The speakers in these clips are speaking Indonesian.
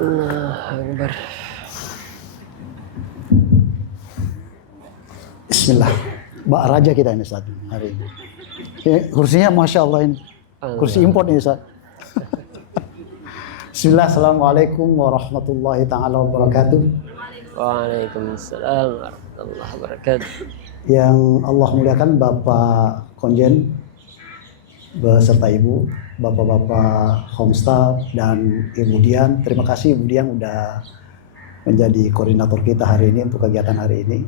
Allahu Akbar. Bismillah. Mbak Raja kita ini saat hari ini. Kursinya Masya Allah ini. Kursi import ini Ustaz. Bismillah. Assalamualaikum warahmatullahi ta'ala wabarakatuh. Waalaikumsalam warahmatullahi wabarakatuh. Yang Allah muliakan Bapak Konjen beserta Ibu, Bapak-bapak homestaff dan Ibu Dian. Terima kasih Ibu Dian udah menjadi koordinator kita hari ini untuk kegiatan hari ini.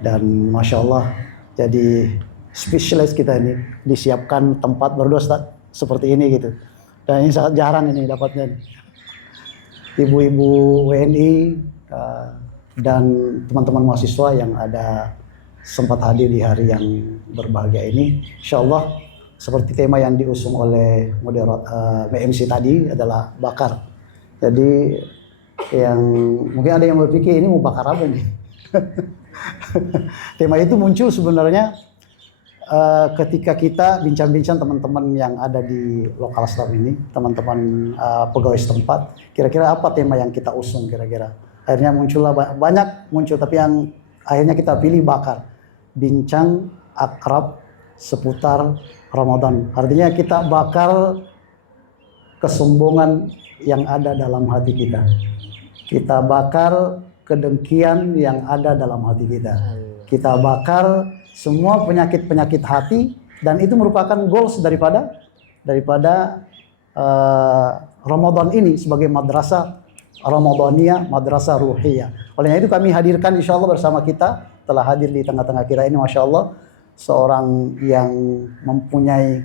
Dan Masya Allah jadi spesialis kita ini, disiapkan tempat berdua seperti ini gitu. Dan ini sangat jarang ini dapatnya. Ibu-ibu WNI dan teman-teman mahasiswa yang ada sempat hadir di hari yang berbahagia ini. Insya Allah seperti tema yang diusung oleh MC tadi adalah bakar. Jadi yang mungkin ada yang berpikir ini mau bakar apa nih? Tema itu muncul sebenarnya ketika kita bincang-bincang teman-teman yang ada di lokal staff ini, teman-teman pegawai setempat, kira-kira apa tema yang kita usung kira-kira. Akhirnya muncullah banyak muncul, tapi yang akhirnya kita pilih bakar. Bincang akrab seputar Ramadan. Artinya kita bakar kesombongan yang ada dalam hati kita. Kita bakar kedengkian yang ada dalam hati kita. Kita bakar semua penyakit-penyakit hati, dan itu merupakan goals daripada Ramadan ini sebagai madrasah Ramadaniyah, madrasah ruhiyah. Oleh itu kami hadirkan insya Allah bersama kita, telah hadir di tengah-tengah kita ini Masya Allah seorang yang mempunyai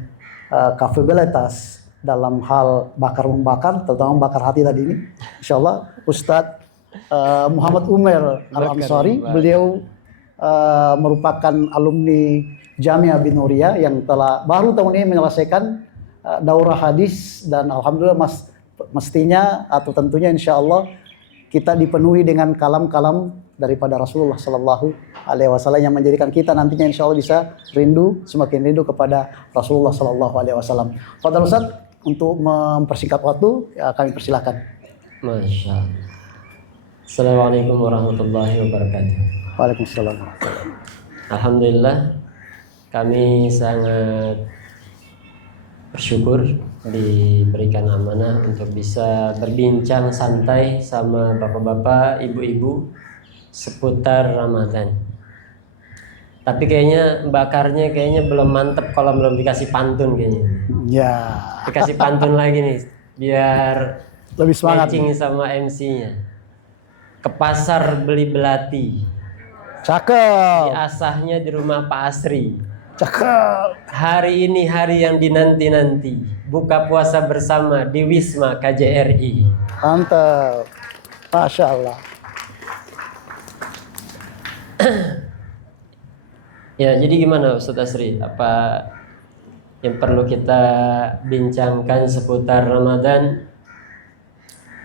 kapabilitas dalam hal bakar-membakar, terutama bakar hati tadi ini. Insya Allah Ustadz Muhammad Umar Al-Ansari, beliau merupakan alumni Jamiah bin Nuriyah yang telah baru tahun ini menyelesaikan daurah hadis, dan alhamdulillah mestinya atau tentunya insya Allah kita dipenuhi dengan kalam-kalam daripada Rasulullah Sallallahu Alaihi Wasallam yang menjadikan kita nantinya insya Allah bisa semakin rindu kepada Rasulullah Sallallahu Alaihi Wasallam. Fadhal Ustaz, untuk mempersingkat waktu kami persilakan. Masya Allah. Assalamualaikum warahmatullahi wabarakatuh. Waalaikumsalam. Alhamdulillah, kami sangat bersyukur diberikan amanah untuk bisa berbincang santai sama bapak-bapak, ibu-ibu seputar Ramadan. Tapi kayaknya bakarnya belum mantep kalau belum dikasih pantun kayaknya. Ya. Dikasih pantun lagi nih biar lebih semangat. matching sama MC-nya. Ke pasar beli belati. Cakep. Diasahnya di rumah Pak Asri. Cakep. Hari ini hari yang dinanti-nanti. Buka puasa bersama di Wisma KJRI. Mantap. Masya Allah. Ya, jadi gimana Ustadz Asri? Apa yang perlu kita bincangkan seputar Ramadan?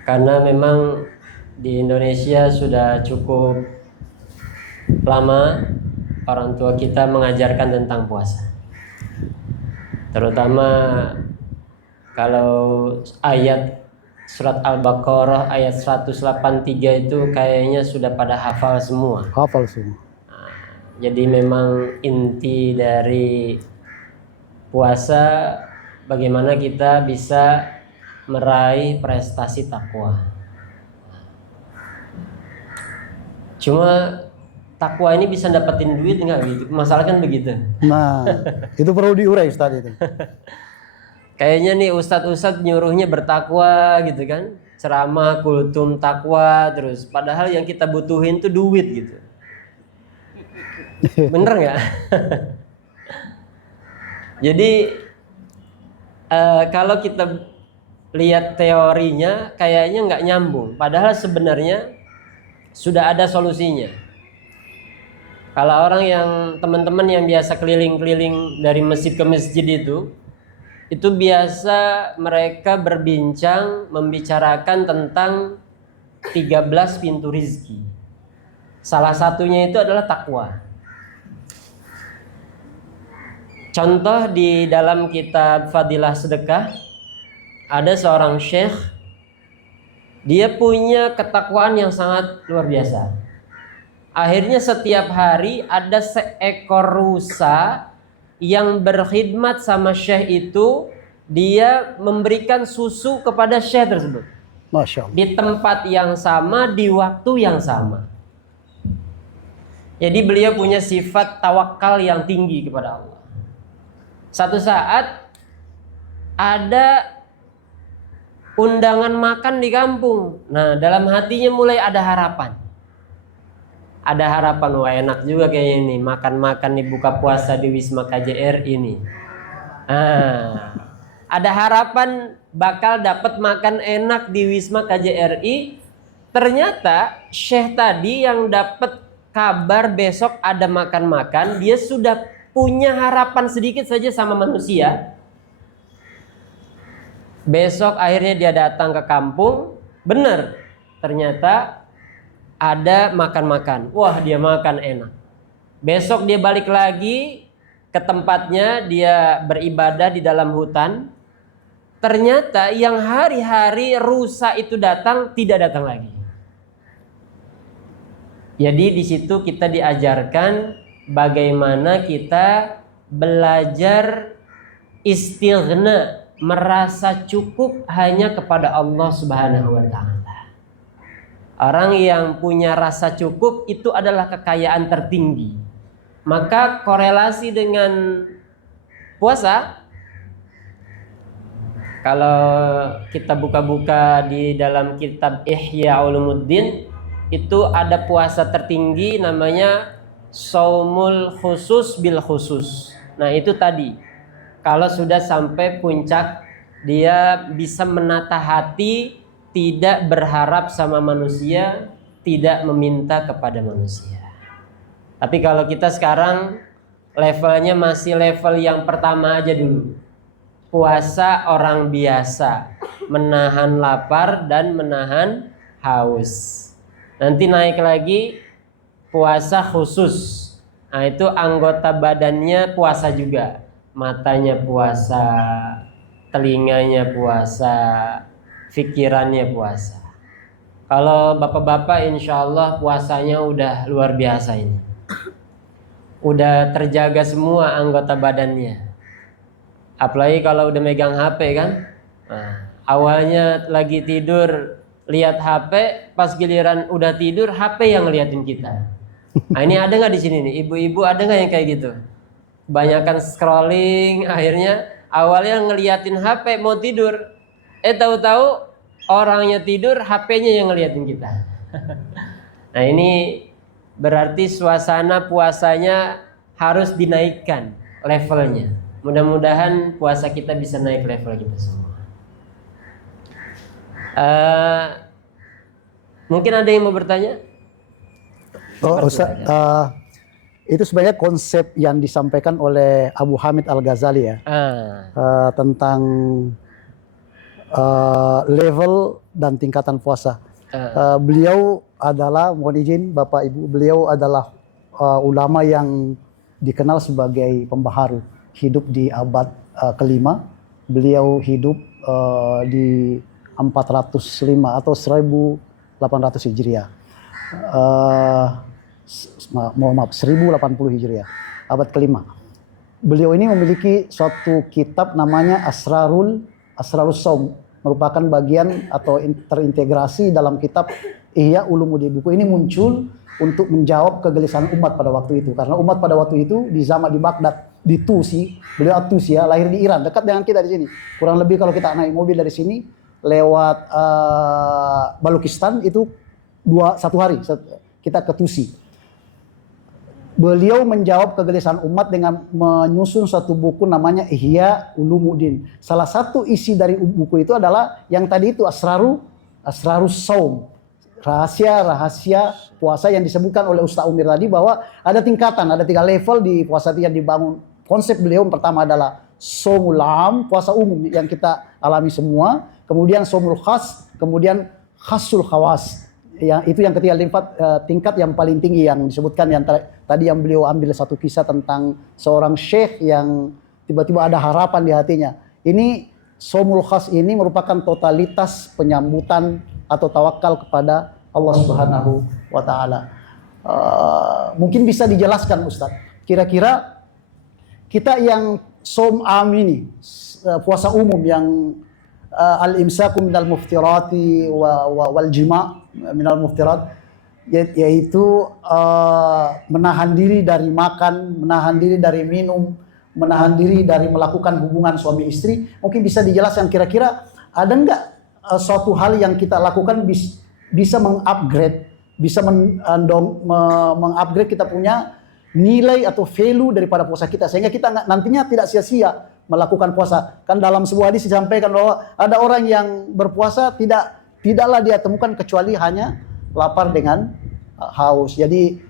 Karena memang di Indonesia sudah cukup lama orang tua kita mengajarkan tentang puasa. Terutama kalau ayat surat Al-Baqarah ayat 183 itu kayaknya sudah pada hafal semua. Hafal semua. Jadi memang inti dari puasa bagaimana kita bisa meraih prestasi takwa. Cuma takwa ini bisa dapetin duit nggak gitu? Masalah kan begitu. Nah, itu perlu diurai Ustaz itu. Kayaknya nih ustadz nyuruhnya bertakwa gitu kan, ceramah kultum takwa terus. Padahal yang kita butuhin tuh duit gitu. Bener nggak? Jadi kalau kita lihat teorinya kayaknya nggak nyambung. Padahal sebenarnya sudah ada solusinya. Kalau orang yang teman-teman yang biasa keliling-keliling dari masjid ke masjid itu biasa mereka berbincang membicarakan tentang 13 pintu rizki. Salah satunya itu adalah takwa. Contoh di dalam kitab Fadilah Sedekah ada seorang syekh Dia punya ketakwaan yang sangat luar biasa. Akhirnya setiap hari ada seekor rusa yang berkhidmat sama syekh itu. Dia memberikan susu kepada syekh tersebut. Masya Allah. Di tempat yang sama, di waktu yang sama. Jadi beliau punya sifat tawakal yang tinggi kepada Allah. Satu saat ada undangan makan di kampung. Nah, dalam hatinya mulai ada harapan. Ada harapan, wah enak juga kayaknya ini makan-makan di buka puasa di Wisma KJR ini. Ada harapan bakal dapat makan enak di Wisma KJRI. Ternyata Syekh tadi yang dapat kabar besok ada makan-makan, dia sudah punya harapan sedikit saja sama manusia. Besok akhirnya dia datang ke kampung, benar, ternyata ada makan-makan. Wah, dia makan enak. Besok dia balik lagi ke tempatnya, dia beribadah di dalam hutan. Ternyata yang hari-hari rusa itu datang tidak datang lagi. Jadi di situ kita diajarkan bagaimana kita belajar istighna, merasa cukup hanya kepada Allah Subhanahu wa taala. Orang yang punya rasa cukup itu adalah kekayaan tertinggi. Maka korelasi dengan puasa, kalau kita buka-buka di dalam kitab Ihya Ulumuddin, itu ada puasa tertinggi namanya Shaumul Khusus bil Khusus. Nah, itu tadi kalau sudah sampai puncak, dia bisa menata hati, tidak berharap sama manusia, tidak meminta kepada manusia. Tapi kalau kita sekarang levelnya masih level yang pertama aja dulu. Puasa orang biasa, menahan lapar dan menahan haus. Nanti naik lagi puasa khusus. Nah, itu anggota badannya puasa juga. Matanya puasa, telinganya puasa, pikirannya puasa. Kalau bapak-bapak insya Allah puasanya udah luar biasa ini. Udah terjaga semua anggota badannya. Apalagi kalau udah megang HP kan. Nah, awalnya lagi tidur lihat HP, pas giliran udah tidur HP yang ngeliatin kita. Nah, ini ada nggak di sini nih? Ibu-ibu ada nggak yang kayak gitu? Kebanyakan scrolling, akhirnya awalnya ngeliatin HP mau tidur, tahu-tahu orangnya tidur, HP-nya yang ngeliatin kita. Nah, ini berarti suasana puasanya harus dinaikkan levelnya. Mudah-mudahan puasa kita bisa naik level kita semua. Mungkin ada yang mau bertanya? Oh, Ustaz, itu sebenarnya konsep yang disampaikan oleh Abu Hamid Al-Ghazali ya, tentang level dan tingkatan puasa. Beliau adalah, mohon izin Bapak Ibu, beliau adalah ulama yang dikenal sebagai pembaharu, hidup di abad kelima. Beliau hidup di 405 atau 1800 Hijriah. Mohon maaf, 1080 Hijriah, abad kelima. Beliau ini memiliki suatu kitab namanya Asrarus Shaum, merupakan bagian atau terintegrasi dalam kitab Ihya Ulumuddin. Buku ini muncul untuk menjawab kegelisahan umat pada waktu itu, karena umat pada waktu itu di zaman di Baghdad, di Tusi, beliau Tusi ya, lahir di Iran, dekat dengan kita di sini. Kurang lebih kalau kita naik mobil dari sini lewat Balukistan itu satu hari kita ke Tusi. Beliau menjawab kegelisahan umat dengan menyusun suatu buku namanya Ihya Ulumuddin. Salah satu isi dari buku itu adalah yang tadi itu Asrarus Shaum, rahasia-rahasia puasa yang disebutkan oleh Ustaz Umir tadi, bahwa ada tingkatan, ada 3 level di puasa yang dibangun. Konsep beliau pertama adalah Shaumul Am, puasa umum yang kita alami semua, kemudian Shaumul Khas, kemudian Khasul Khawas. Yang itu yang ketiga, tingkat yang paling tinggi yang disebutkan yang tadi yang beliau ambil satu kisah tentang seorang syekh yang tiba-tiba ada harapan di hatinya. Ini Shaumul Khas ini merupakan totalitas penyambutan atau tawakal kepada Allah Subhanahu wa taala. Mungkin bisa dijelaskan Ustadz, kira-kira kita yang som am ini, puasa umum yang al-imsaku minal muftirati wal jima' minal muftirat, yaitu menahan diri dari makan, menahan diri dari minum, menahan diri dari melakukan hubungan suami istri. Mungkin bisa dijelaskan kira-kira ada enggak suatu hal yang kita lakukan bisa mengupgrade, bisa mengupgrade kita punya nilai atau value daripada puasa kita, sehingga kita nantinya tidak sia-sia melakukan puasa. Kan dalam sebuah hadis disampaikan bahwa ada orang yang berpuasa tidaklah dia temukan kecuali hanya lapar dengan haus. Jadi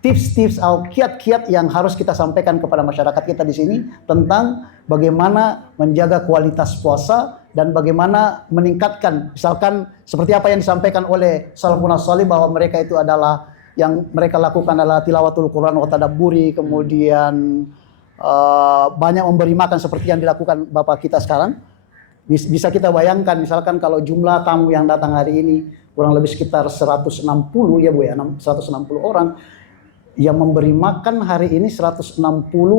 tips-tips atau kiat-kiat yang harus kita sampaikan kepada masyarakat kita di sini tentang bagaimana menjaga kualitas puasa dan bagaimana meningkatkan, misalkan seperti apa yang disampaikan oleh salafun shalih bahwa mereka itu adalah yang mereka lakukan adalah tilawatul Quran wa tadabburi, kemudian banyak memberi makan seperti yang dilakukan Bapak kita sekarang. Bisa kita bayangkan misalkan kalau jumlah tamu yang datang hari ini kurang lebih sekitar 160 ya Bu ya, 160 orang. Yang memberi makan hari ini 160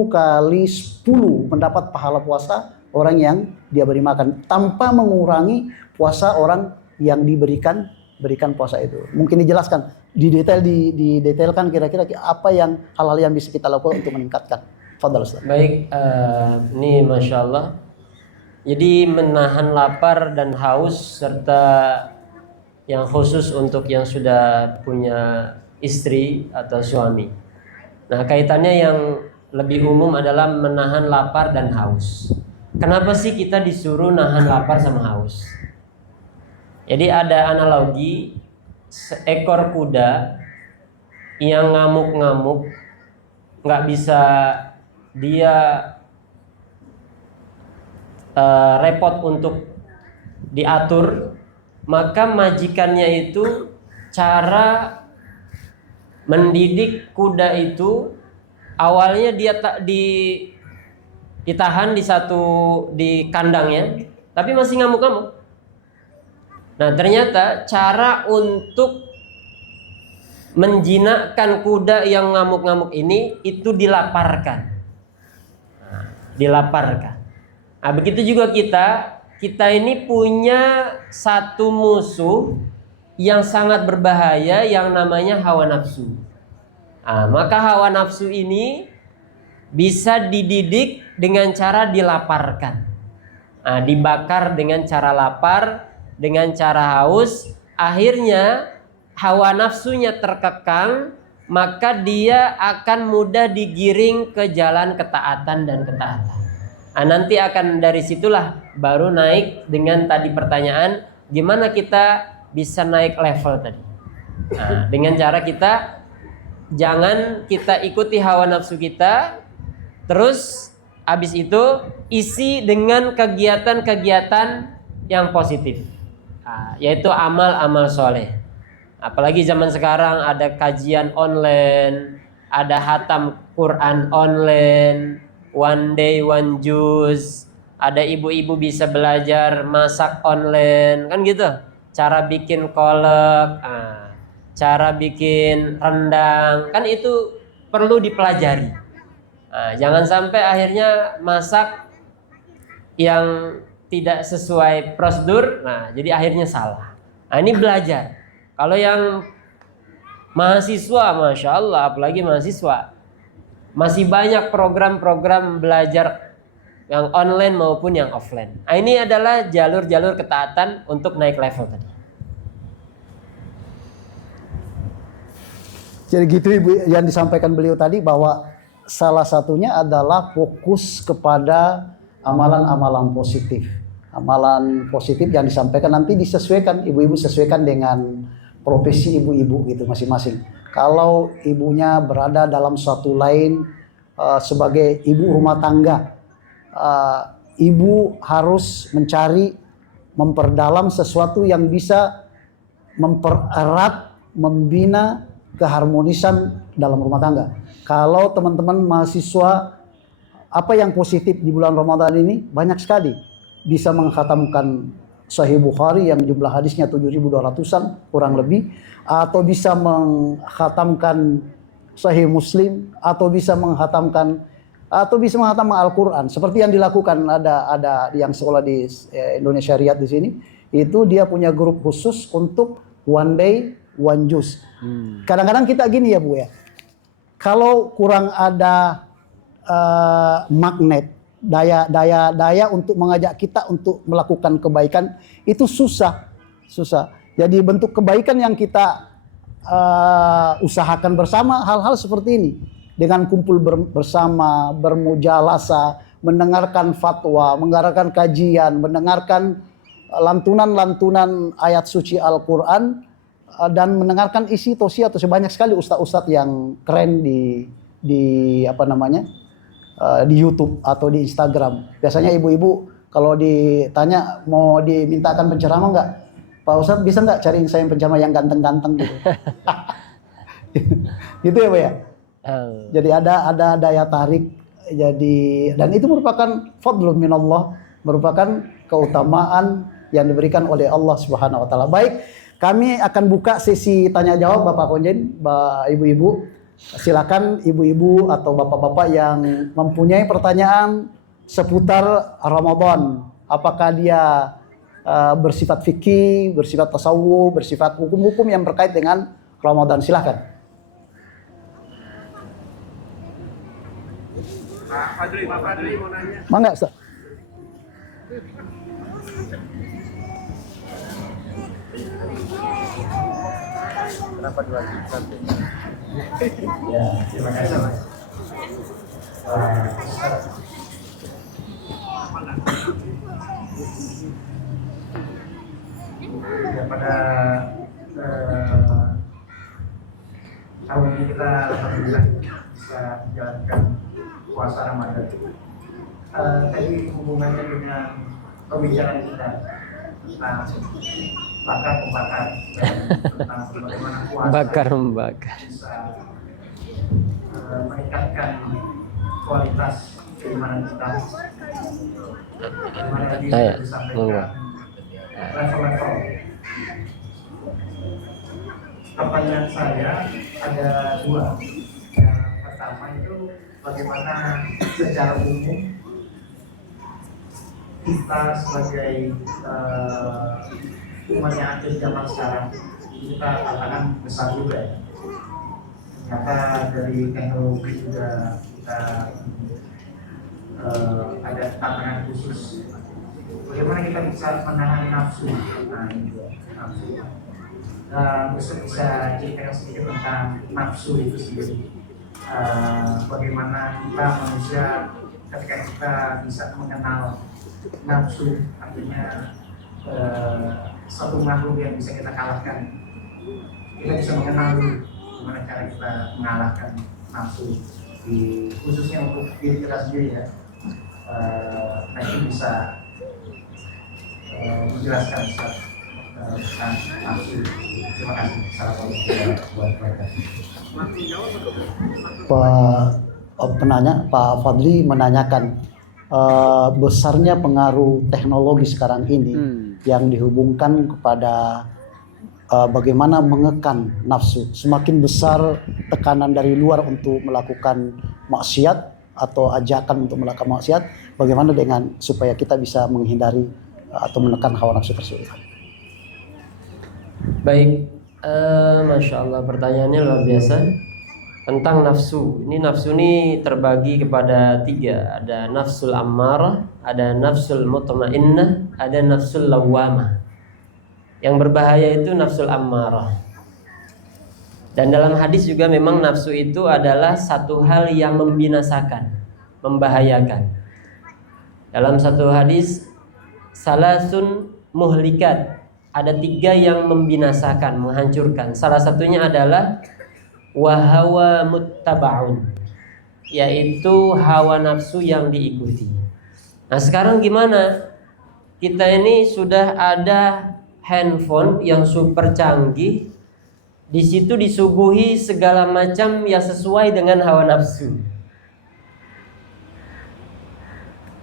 kali 10 mendapat pahala puasa orang yang dia beri makan, tanpa mengurangi puasa orang yang diberikan puasa itu. Mungkin dijelaskan, didetailkan kira-kira apa yang hal-hal yang bisa kita lakukan untuk meningkatkan. Fadhal Ustaz. Baik, ini Masya Allah. Jadi menahan lapar dan haus serta yang khusus untuk yang sudah punya istri atau suami. Nah, kaitannya yang lebih umum adalah menahan lapar dan haus. Kenapa sih kita disuruh nahan lapar sama haus? Jadi ada analogi seekor kuda yang ngamuk-ngamuk, nggak bisa dia repot untuk diatur, maka majikannya itu cara mendidik kuda itu awalnya dia ditahan di kandangnya, tapi masih ngamuk-ngamuk. Nah, ternyata cara untuk menjinakkan kuda yang ngamuk-ngamuk ini itu dilaparkan. Dilaparkan. Nah, begitu juga kita ini punya satu musuh yang sangat berbahaya yang namanya hawa nafsu. Nah, maka hawa nafsu ini bisa dididik dengan cara dilaparkan. Nah, dibakar dengan cara lapar, dengan cara haus, akhirnya hawa nafsunya terkekang, maka dia akan mudah digiring ke jalan ketaatan dan ketaatan. Nah, nanti akan dari situlah baru naik dengan tadi pertanyaan, gimana kita bisa naik level tadi. Nah, dengan cara kita jangan kita ikuti hawa nafsu kita, terus habis itu isi dengan kegiatan-kegiatan yang positif. Yaitu amal-amal soleh. Apalagi zaman sekarang ada kajian online, ada hatam Quran online, one day one juz, ada ibu-ibu bisa belajar masak online, kan gitu. Cara bikin kolak, cara bikin rendang, kan itu perlu dipelajari. Jangan sampai akhirnya masak yang tidak sesuai prosedur, jadi akhirnya salah. Nah, ini belajar. Kalau yang mahasiswa, Masya Allah, apalagi mahasiswa, masih banyak program-program belajar yang online maupun yang offline. Nah, ini adalah jalur-jalur ketaatan untuk naik level tadi. Jadi gitu Ibu yang disampaikan beliau tadi, bahwa salah satunya adalah fokus kepada amalan-amalan positif. Amalan positif yang disampaikan nanti disesuaikan, ibu-ibu sesuaikan dengan profesi ibu-ibu gitu masing-masing. Kalau ibunya berada dalam suatu lain sebagai ibu rumah tangga, ibu harus mencari, memperdalam sesuatu yang bisa mempererat, membina keharmonisan dalam rumah tangga. Kalau teman-teman mahasiswa, apa yang positif di bulan Ramadan ini banyak sekali, bisa mengkhatamkan Sahih Bukhari yang jumlah hadisnya 7.200-an kurang lebih, atau bisa menghatamkan Sahih Muslim, atau bisa menghatamkan Al-Quran seperti yang dilakukan ada yang sekolah di Indonesia Riyadh di sini, itu dia punya grup khusus untuk one day one juz. Kadang-kadang kita gini ya Bu ya, kalau kurang ada magnet, daya untuk mengajak kita untuk melakukan kebaikan, itu susah. Jadi bentuk kebaikan yang kita usahakan bersama hal-hal seperti ini, dengan kumpul bersama, bermujalasa, mendengarkan fatwa, mendengarkan kajian, mendengarkan lantunan-lantunan ayat suci Al-Quran, dan mendengarkan isi tausiah. Atau sebanyak sekali ustadz-ustadz yang keren di di YouTube atau di Instagram. Biasanya ibu-ibu kalau ditanya mau dimintakan penceramah nggak, Pak Ustadz bisa nggak cariin saya penceramah yang ganteng-ganteng gitu. Gitu ya Pak ya. Jadi ada daya tarik. Dan itu merupakan fadlun minallah, merupakan keutamaan yang diberikan oleh Allah Subhanahu wa taala. Baik, kami akan buka sesi tanya jawab Bapak Konjen, Ibu-ibu. Silakan ibu-ibu atau bapak-bapak yang mempunyai pertanyaan seputar Ramadan. Apakah dia bersifat fikih, bersifat tasawuf, bersifat hukum-hukum yang berkait dengan Ramadan. Silakan. Pak Fadli mau nanya. Mangga, Ustaz. Kenapa diwajibkan? Ya, terima kasih Mas. Ya, pada tahun ini kita alhamdulillah bisa menjalankan puasa Ramadan. Tadi hubungannya dengan pembicaraan kita tentang bakar-membakar, tentang bagaimana puasa bakar-membakar bisa meningkatkan kualitas keimanan kita. Bagaimana tadi disampaikan level-level. Pertanyaan saya ada dua. Yang pertama itu bagaimana secara umum kita sebagai umat yang ada di zaman sekarang, kita katakan besar juga ya. Ternyata dari teknologi juga kita ada tantangan khusus. Bagaimana kita bisa menahan nafsu? Nah ini nafsu. Bisa ceritakan sedikit tentang nafsu itu sendiri. Bagaimana kita manusia ketika kita bisa mengenal nafsu, artinya satu makhluk yang bisa kita kalahkan. Kita bisa mengenal bagaimana cara kita mengalahkan nafsu, khususnya untuk diri kita sendiri ya. Nah itu bisa menjelaskan tentang nafsu. Terima kasih. Assalamualaikum warahmatullahi wabarakatuh. Pak Fadli menanyakan besarnya pengaruh teknologi sekarang ini yang dihubungkan kepada bagaimana mengekang nafsu. Semakin besar tekanan dari luar untuk melakukan maksiat atau ajakan untuk melakukan maksiat, bagaimana dengan supaya kita bisa menghindari atau menekan hawa nafsu tersebut. Baik, Masya Allah, pertanyaannya luar biasa tentang nafsu. Ini nafsu ini terbagi kepada tiga. Ada nafsul ammarah, ada nafsul mutmainnah, ada nafsul lawwamah. Yang berbahaya itu nafsul ammarah. Dan dalam hadis juga memang nafsu itu adalah satu hal yang membinasakan, membahayakan. Dalam satu hadis, salasun muhlikat, ada tiga yang membinasakan, menghancurkan. Salah satunya adalah wahawa muttaba'un, yaitu hawa nafsu yang diikuti. Nah sekarang gimana? Kita ini sudah ada handphone yang super canggih, di situ disuguhi segala macam yang sesuai dengan hawa nafsu.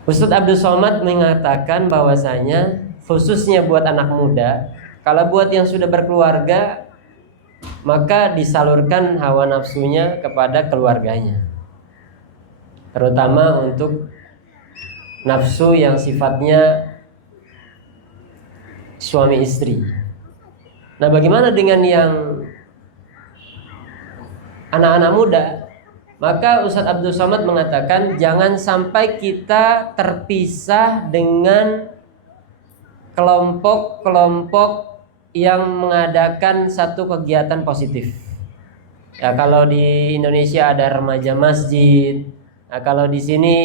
Ustadz Abdul Somad mengatakan bahwasanya khususnya buat anak muda. Kalau buat yang sudah berkeluarga, maka disalurkan hawa nafsunya kepada keluarganya, terutama untuk nafsu yang sifatnya suami istri. Nah, bagaimana dengan yang anak-anak muda? Maka Ustadz Abdul Somad mengatakan jangan sampai kita terpisah dengan kelompok-kelompok yang mengadakan satu kegiatan positif. Ya, kalau di Indonesia ada remaja masjid. Nah, kalau di sini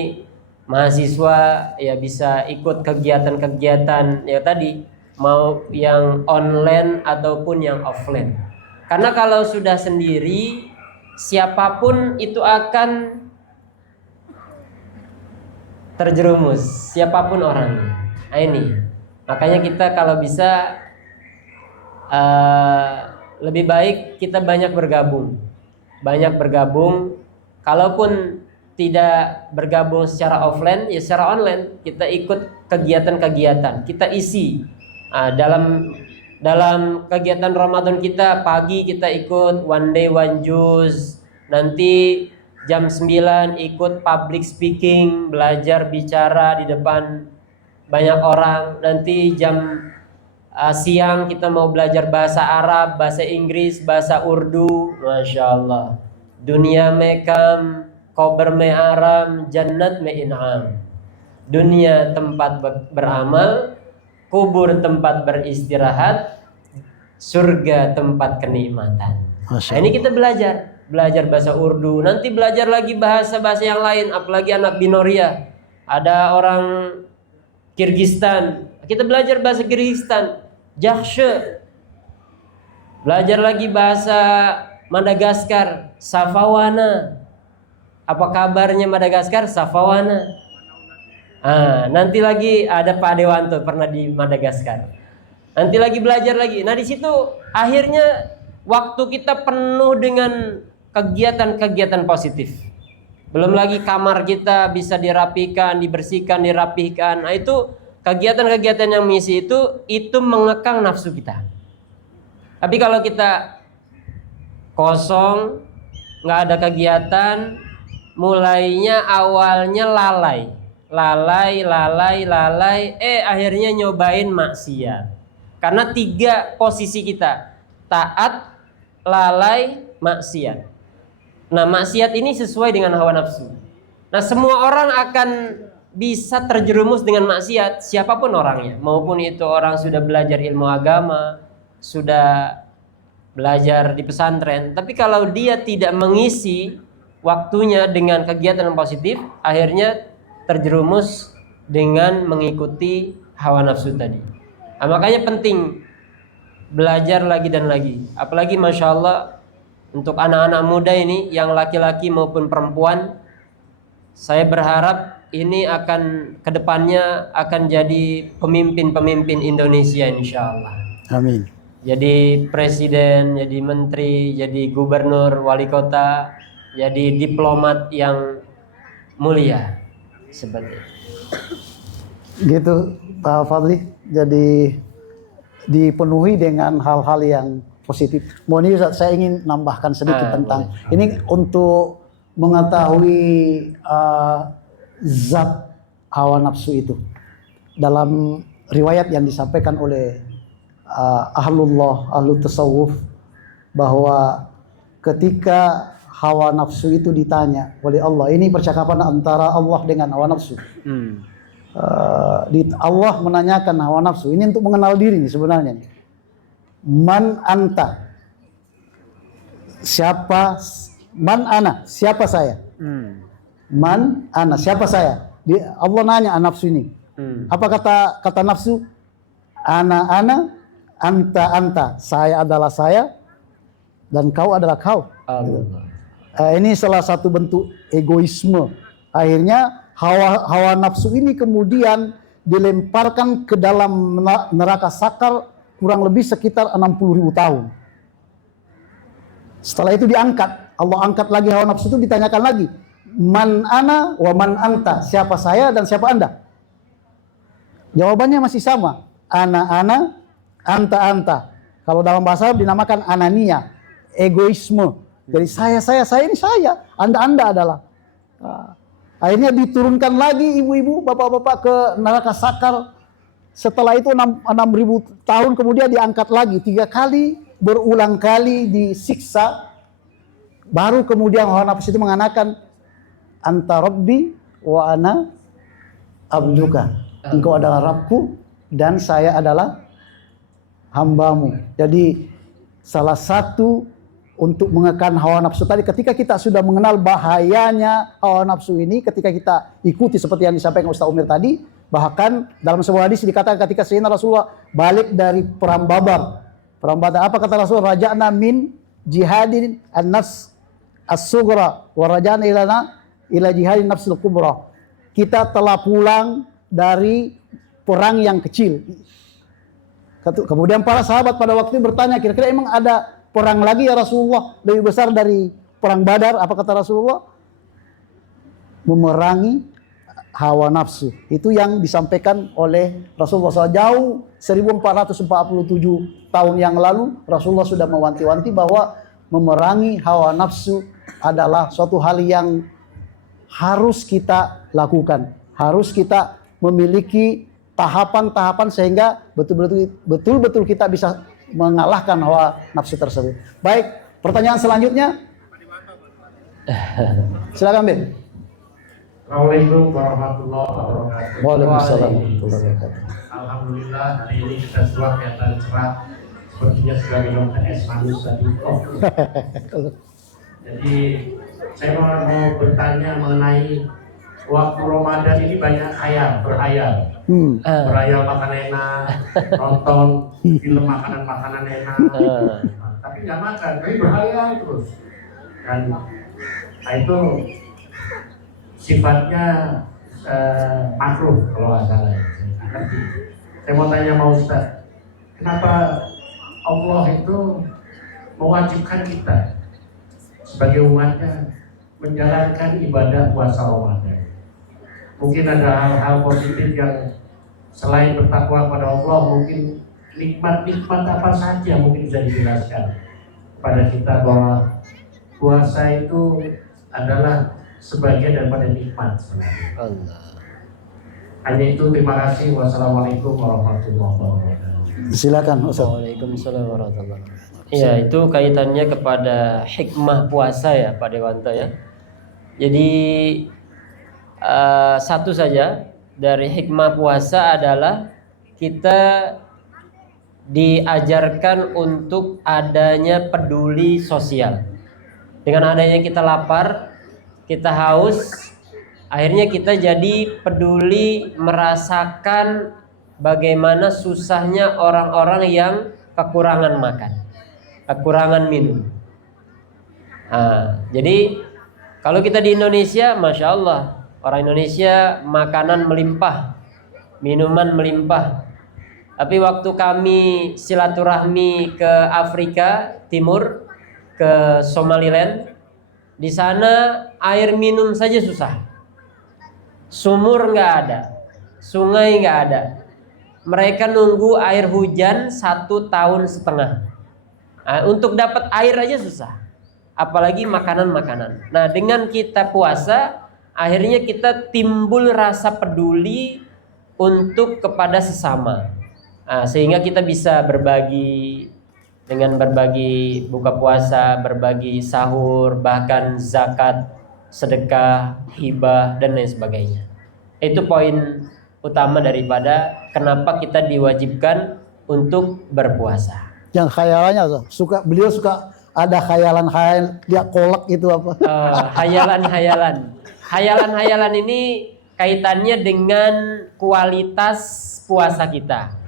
mahasiswa ya bisa ikut kegiatan-kegiatan ya tadi, mau yang online ataupun yang offline. Karena kalau sudah sendiri, siapapun itu akan terjerumus, siapapun orangnya. Nah, ini makanya kita kalau bisa lebih baik kita banyak bergabung. Kalaupun tidak bergabung secara offline, ya secara online kita ikut kegiatan-kegiatan, kita isi. Dalam kegiatan Ramadan kita, pagi kita ikut one day one juice, nanti jam 9 ikut public speaking, belajar bicara di depan banyak orang, nanti jam siang kita mau belajar bahasa Arab, bahasa Inggris, bahasa Urdu. Masya Allah. Dunia me kam, kober me aram, jannat me in'am. Dunia tempat beramal, kubur tempat beristirahat, surga tempat kenikmatan. Nah, ini kita belajar bahasa Urdu, nanti belajar lagi bahasa-bahasa yang lain, apalagi anak binoria. Ada orang Kirgistan, kita belajar bahasa Kirgistan, Jakshe. Belajar lagi bahasa Madagaskar, Safawana. Apa kabarnya Madagaskar? Safawana. Nanti lagi ada Pak Dewanto pernah di Madagaskar. Nanti lagi belajar lagi. Nah, di situ akhirnya waktu kita penuh dengan kegiatan-kegiatan positif. Belum lagi kamar kita bisa dirapikan, dibersihkan, dirapihkan. Nah, itu kegiatan-kegiatan yang mengisi itu mengekang nafsu kita. Tapi kalau kita kosong, nggak ada kegiatan, mulainya awalnya lalai, akhirnya nyobain maksiat. Karena 3 posisi kita, taat, lalai, maksiat. Nah, maksiat ini sesuai dengan hawa nafsu. Nah, semua orang akan bisa terjerumus dengan maksiat, siapapun orangnya, maupun itu orang sudah belajar ilmu agama, sudah belajar di pesantren, tapi kalau dia tidak mengisi waktunya dengan kegiatan yang positif, akhirnya terjerumus dengan mengikuti hawa nafsu tadi. Nah, makanya penting belajar lagi dan lagi. Apalagi Masya Allah untuk anak-anak muda ini, yang laki-laki maupun perempuan, saya berharap ini akan kedepannya akan jadi pemimpin-pemimpin Indonesia insya Allah. Amin. Jadi presiden, jadi menteri, jadi gubernur, wali kota, jadi diplomat yang mulia seperti itu. Gitu Pak Fadli. Jadi dipenuhi dengan hal-hal yang positif. Mohon Ustaz, saya ingin nambahkan sedikit tentang ini untuk mengetahui zat hawa nafsu itu. Dalam riwayat yang disampaikan oleh ahlu tasawuf, bahwa ketika hawa nafsu itu ditanya oleh Allah, ini percakapan antara Allah dengan hawa nafsu. Allah menanyakan hawa nafsu ini untuk mengenal diri nih sebenarnya nih. Man anta, siapa? Man ana, siapa saya? Man ana, siapa saya? Allah nanya nafsu ini. Apa kata nafsu? Ana, anta, saya adalah saya, dan kau adalah kau. Ini salah satu bentuk egoisme. Akhirnya hawa nafsu ini kemudian dilemparkan ke dalam neraka sakar kurang lebih sekitar 60.000 tahun. Setelah itu diangkat, Allah angkat lagi hawa nafsu itu, ditanyakan lagi, man ana wa man anta, siapa saya dan siapa Anda? Jawabannya masih sama, ana, anta. Kalau dalam bahasa Arab dinamakan anania, egoisme. Jadi saya ini saya, anda adalah. Akhirnya diturunkan lagi ibu-ibu, bapak-bapak ke neraka sakar. Setelah itu 6.000 tahun kemudian diangkat lagi 3 kali, berulang kali disiksa. Baru kemudian hawa nafsu itu mengatakan, anta rabbi wa ana abduka. Engkau adalah Rabbku dan saya adalah hambamu. Jadi salah satu untuk mengekang hawa nafsu tadi, ketika kita sudah mengenal bahayanya hawa nafsu ini, ketika kita ikuti seperti yang disampaikan Ustaz Umir tadi, bahkan dalam sebuah hadis dikatakan ketika Sayyidina Rasulullah balik dari perang Badar. Perang Badar, apa kata Rasul? Raja'na min jihadin an-nafs as-sughra wa raja'na ila jihadin nafsil kubra. Kita telah pulang dari perang yang kecil. Kemudian para sahabat pada waktu itu bertanya, kira-kira emang ada perang lagi ya Rasulullah lebih besar dari perang Badar? Apa kata Rasulullah? Memerangi hawa nafsu. Itu yang disampaikan oleh Rasulullah SAW jauh 1447 tahun yang lalu. Rasulullah sudah mewanti-wanti bahwa memerangi hawa nafsu adalah suatu hal yang harus kita lakukan. Harus kita memiliki tahapan-tahapan sehingga betul-betul kita bisa mengalahkan hawa nafsu tersebut. Baik, pertanyaan selanjutnya. Silakan, Ben. Assalamualaikum warahmatullahi wabarakatuh. Waalaikumsalam warahmatullahi wabarakatuh. Alhamdulillah hari ini kita semua kelihatan cerah, sepertinya sudah minum es manis tadi. Jadi saya mau bertanya mengenai waktu Ramadan ini banyak berhayal makan enak, nonton film makanan enak, tapi nggak makan, tapi berhayal terus. Dan nah itu sifatnya makruh kalau nggak salah. Saya mau tanya sama Ustaz, kenapa Allah itu mewajibkan kita sebagai umatnya menjalankan ibadah puasa Ramadan? Mungkin ada hal-hal positif yang selain bertakwa pada Allah, mungkin nikmat-nikmat apa saja mungkin bisa dijelaskan kepada kita bahwa puasa itu adalah sebagian daripada nikmat sebenarnya. Hanya itu, terima kasih. Wassalamualaikum warahmatullahi wabarakatuh. Silakan Ustaz. Waalaikumsalam warahmatullahi wabarakatuh. Ya, itu kaitannya kepada hikmah puasa ya Pak Dewanto ya. Jadi satu saja dari hikmah puasa adalah kita diajarkan untuk adanya peduli sosial. Dengan adanya kita lapar, kita haus, akhirnya kita jadi peduli merasakan bagaimana susahnya orang-orang yang kekurangan makan, kekurangan minum. Jadi kalau kita di Indonesia, Masya Allah, orang Indonesia makanan melimpah, minuman melimpah. Tapi waktu kami silaturahmi ke Afrika Timur, ke Somaliland, di sana air minum saja susah. Sumur nggak ada, sungai nggak ada. Mereka nunggu air hujan 1,5 tahun. Untuk dapat air aja susah, apalagi makanan-makanan. Nah, dengan kita puasa, akhirnya kita timbul rasa peduli untuk kepada sesama. Sehingga kita bisa berbagi dengan berbagi buka puasa, berbagi sahur, bahkan zakat, sedekah, hibah, dan lain sebagainya. Itu poin utama daripada kenapa kita diwajibkan untuk berpuasa. Yang khayalannya beliau suka ada khayalan dia kolak itu apa? Hayalan ini kaitannya dengan kualitas puasa kita.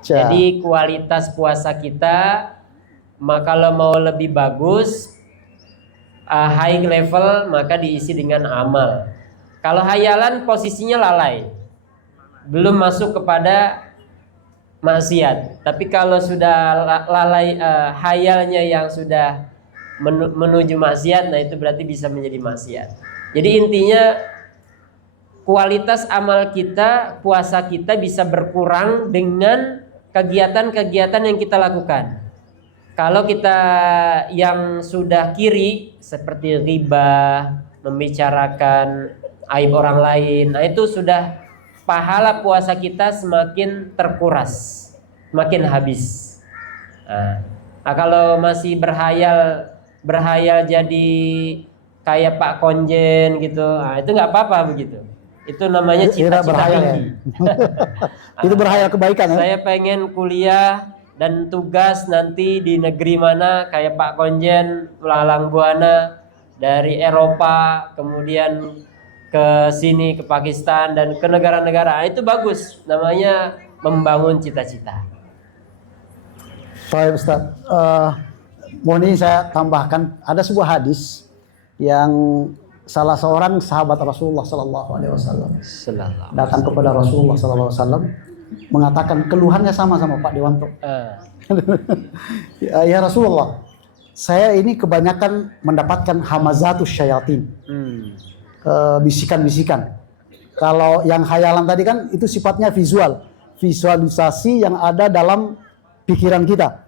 Jadi kualitas puasa kita, kalau mau lebih bagus, high level, maka diisi dengan amal. Kalau hayalan posisinya lalai, belum masuk kepada maksiat. Tapi kalau sudah lalai, hayalnya yang sudah menuju maksiat, nah itu berarti bisa menjadi maksiat. Jadi intinya kualitas amal kita, puasa kita bisa berkurang dengan kegiatan-kegiatan yang kita lakukan. Kalau kita yang sudah kiri seperti riba, membicarakan aib orang lain, nah itu sudah pahala puasa kita semakin terkuras, semakin habis. Nah, kalau masih berhayal jadi kayak Pak Konjen gitu, nah, itu nggak apa-apa begitu. Itu namanya cita-cita berhayal ya. tinggi. Itu berhayal kebaikan ya. Saya pengen kuliah dan tugas nanti di negeri mana kayak Pak Konjen melalang buana dari Eropa kemudian ke sini ke Pakistan dan ke negara-negara. Nah, itu bagus, namanya membangun cita-cita. Baik Ustaz, mohon ini saya tambahkan, ada sebuah hadis yang salah seorang sahabat Rasulullah Sallallahu Alaihi Wasallam datang kepada Rasulullah Sallallahu Alaihi Wasallam mengatakan keluhannya sama Pak Dewanto. Ya Rasulullah, saya ini kebanyakan mendapatkan hamazatus syayatin, bisikan-bisikan. Kalau yang khayalan tadi kan itu sifatnya visual, visualisasi yang ada dalam pikiran kita.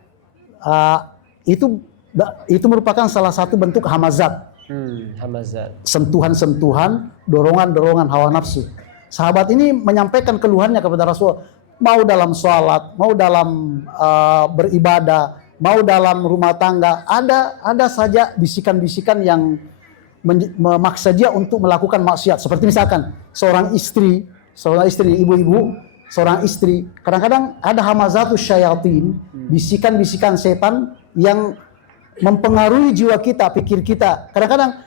Itu merupakan salah satu bentuk hamazat. Hamazat. Sentuhan-sentuhan, dorongan-dorongan hawa nafsu. Sahabat ini menyampaikan keluhannya kepada Rasul, mau dalam sholat, mau dalam beribadah, mau dalam rumah tangga, ada saja bisikan-bisikan yang memaksa dia untuk melakukan maksiat. Seperti misalkan seorang istri, ibu-ibu, seorang istri, kadang-kadang ada hamazatus syayatin, bisikan-bisikan setan yang mempengaruhi jiwa kita, pikir kita. Kadang-kadang